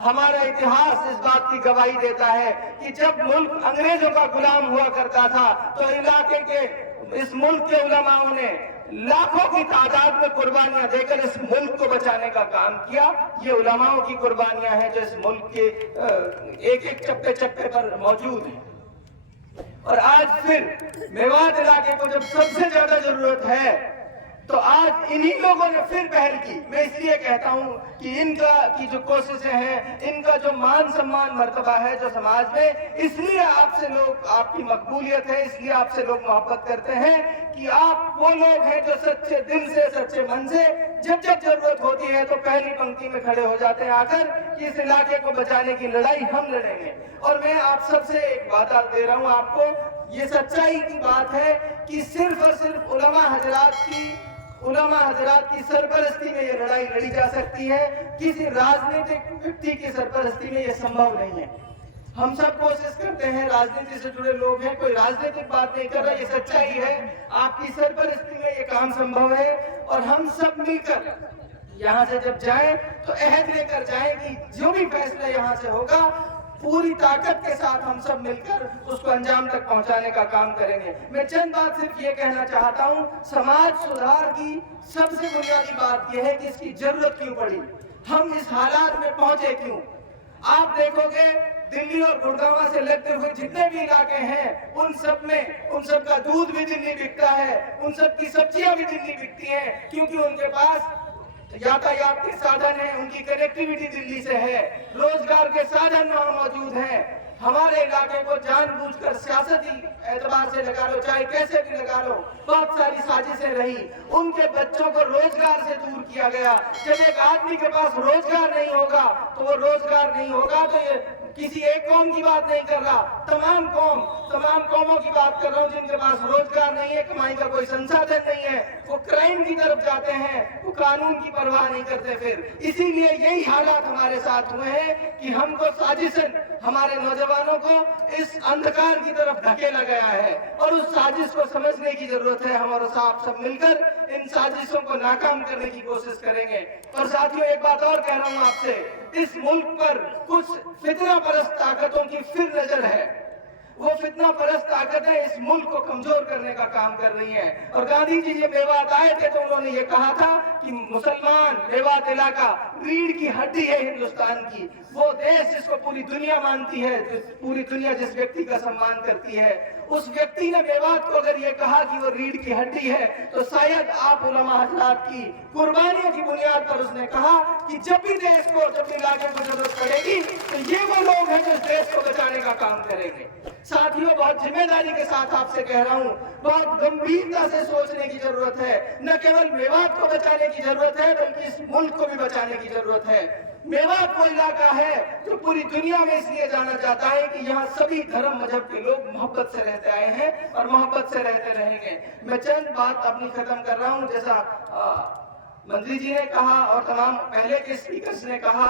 हमारा इतिहास इस बात की गवाही देता है कि जब मुल्क अंग्रेजों का गुलाम हुआ करता था तो इलाके के इस मुल्क के उलमाओं ने लाखों की तादाद में कुर्बानियां देकर इस मुल्क को बचाने का काम किया। ये उलमाओं की कुर्बानियां हैं जो इस मुल्क के एक एक चप्पे चप्पे पर मौजूद हैं। और आज फिर मेवात इलाके को जब सबसे ज्यादा जरूरत है तो आज इन्हीं लोगों ने फिर पहल की। मैं इसलिए कहता हूं कि इनका की जो कोशिशें हैं, इनका जो मान सम्मान मर्तबा है जो समाज में, इसलिए आपसे लोग, आपकी मकबूलियत है, इसलिए आपसे लोग मोहब्बत करते हैं कि आप वो लोग हैं जो सच्चे दिल से, सच्चे मन से जब जब जरूरत होती है तो पहली पंक्ति में खड़े हो जाते हैं आकर कि इस इलाके को बचाने की लड़ाई हम लड़ेंगे। और मैं आप सबसे एक बात दे रहा हूं आपको, ये सच्चाई की बात है कि सिर्फ और सिर्फ उलमा हजरात की सरपरस्ती में ये लड़ाई लड़ी जा सकती है। किसी राजनीतिक व्यक्ति की सरपरस्ती में ये संभव नहीं है। हम सब कोशिश करते हैं, राजनीति से जुड़े लोग हैं, कोई राजनीतिक बात नहीं कर रहा, ये सच्चाई है। आपकी सरपरस्ती में ये काम संभव है और हम सब मिलकर यहाँ से जब जाएं तो अहद लेकर जाएं कि जो भी फैसला यहाँ से होगा पूरी ताकत के साथ हम सब मिलकर उसको अंजाम तक पहुंचाने का काम करेंगे। मैं चंद बात सिर्फ ये कहना चाहता हूं, समाज सुधार की सबसे बुनियादी बात यह है कि इसकी जरूरत क्यों पड़ी, हम इस हालात में पहुंचे क्यों। आप देखोगे दिल्ली और गुड़गांव से लगते हुए जितने भी इलाके हैं उन सब का दूध भी दिल्ली बिकता है, उन सब की सब्जियां भी दिल्ली बिकती हैं, क्योंकि उनके पास यातायात के साधन है, उनकी कनेक्टिविटी दिल्ली से है, रोजगार के साधन वहां मौजूद हैं। हमारे इलाके को जानबूझकर सियासती एतबार से लगा लो, चाहे कैसे भी लगा लो, बहुत सारी साजिशें रही, उनके बच्चों को रोजगार से दूर किया गया। जब एक आदमी के पास रोजगार नहीं होगा तो वो रोजगार नहीं होगा तो ये किसी एक कौम की बात नहीं कर रहा, तमाम कौमों की बात कर रहा हूँ जिनके पास रोजगार नहीं है, कमाई का कोई संसाधन नहीं है, वो क्राइम की तरफ जाते हैं, वो कानून की परवाह नहीं करते। फिर इसीलिए यही हालात हमारे साथ हुए हैं कि हमको साजिशन, हमारे नौजवानों को इस अंधकार की तरफ धकेला गया है और उस साजिश को समझने की जरूरत है। हम और आप सब मिलकर इन साजिशों को नाकाम करने की कोशिश करेंगे। और साथियों, एक बात और कह रहा हूं आपसे, इस मुल्क पर कुछ फितना परस्त ताकतों की फिर नजर है। वो फितना परस्त ताकतें इस मुल्क को कमजोर करने का काम कर रही हैं। और गांधी जी ये मेवात आए थे तो उन्होंने ये कहा था कि मुसलमान मेवात इलाका रीढ़ की हड्डी है हिंदुस्तान की, वो देश जिसको पूरी दुनिया मानती है, पूरी दुनिया जिस व्यक्ति का सम्मान करती है, उस व्यक्ति ने मेवात को अगर ये कहा कि वो रीढ़ की हड्डी है तो शायद आप उलमा हजरात की कुर्बानियों की बुनियाद पर उसने कहा कि जब भी देश को, जब भी इलाके को जरूरत पड़ेगी तो ये वो लोग हैं जो देश को बचाने का काम करेंगे। साथियों, बहुत जिम्मेदारी के साथ आपसे कह रहा हूँ, बहुत गंभीरता से सोचने की जरूरत है। न केवल मेवात को बचाने की जरूरत है बल्कि इस मुल्क को भी बचाने की जरूरत है। मेवात वो इलाका है जो पूरी दुनिया में इसलिए जाना जाता है कि यहाँ सभी धर्म मजहब के लोग मोहब्बत से रहते आए हैं और मोहब्बत से रहते रहेंगे। मैं चंद बात अपनी खत्म कर रहा हूँ। जैसा मंत्री जी ने कहा और तमाम पहले के स्पीकर्स ने कहा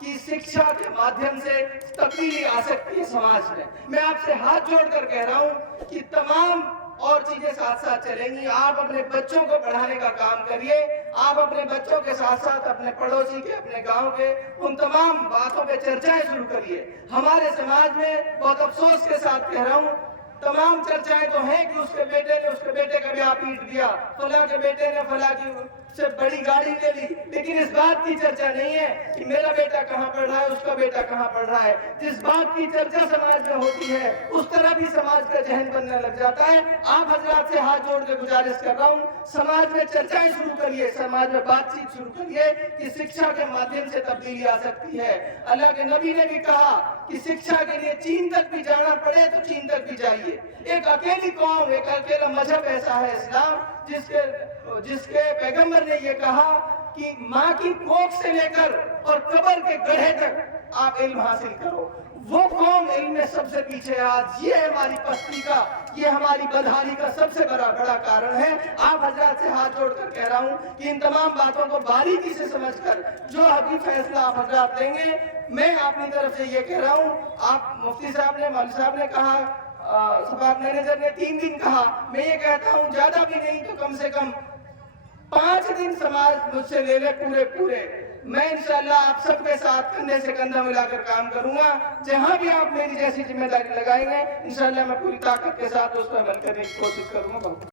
कि शिक्षा के माध्यम से तब्दीली आ सकती है समाज में। मैं आपसे हाथ जोड़कर कह रहा हूँ कि तमाम और चीजें साथ साथ चलेंगी। आप अपने बच्चों को पढ़ाने का काम करिए, आप अपने बच्चों के साथ साथ अपने पड़ोसी के, अपने गांव के, उन तमाम बातों पे चर्चाएं शुरू करिए। हमारे समाज में बहुत अफसोस के साथ कह रहा हूँ, तमाम चर्चाएं तो हैं कि उसके बेटे का ब्याह पीट दिया, फला के बेटे ने फला की से बड़ी गाड़ी ले ली, लेकिन इस बात की चर्चा नहीं है कि मेरा बेटा कहाँ पढ़ रहा है, उसका बेटा कहाँ पढ़ रहा है। जिस बात की चर्चा समाज में होती है उस तरह भी समाज का जहन बनने लग जाता है। आप हजरात से हाथ जोड़ के गुजारिश कर रहा हूँ, समाज में चर्चाएं शुरू करिए, समाज में बातचीत शुरू करिए कि शिक्षा के माध्यम से तब्दीली आ सकती है। अल्लाह के नबी ने भी कहा कि शिक्षा के लिए चीन तक भी जाना पड़े तो चीन तक भी जाइए। एक अकेली कौम, एक अकेला मजहब ऐसा है इस्लाम, जिसके पैगंबर ने ये कहा कि माँ की कोख से लेकर और कब्र के गड्ढे तक आप इल्म हासिल करो। वो कौम इल्म में सबसे पीछे आज, ये हमारी पस्ती का, ये हमारी बदहाली का सबसे बड़ा कारण है। आप हजरात से हाथ जोड़कर कह रहा हूँ कि इन तमाम बातों को बारीकी से समझकर जो अभी फैसला आप हजरात लेंगे, मैं अपनी तरफ से ये कह रहा हूँ, आप मुफ्ती साहब ने, मौलवी साहब ने कहा, सफात मैनेजर ने 3 दिन कहा, मैं ये कहता हूँ ज्यादा भी नहीं तो कम से कम 5 दिन समाज मुझसे ले ले पूरे। मैं इंशाल्लाह आप सबके साथ कंधे से कंधा मिलाकर काम करूंगा। जहां भी आप मेरी जैसी जिम्मेदारी लगाएंगे इंशाल्लाह मैं पूरी ताकत के साथ उस पर अमल करने की कोशिश करूंगा।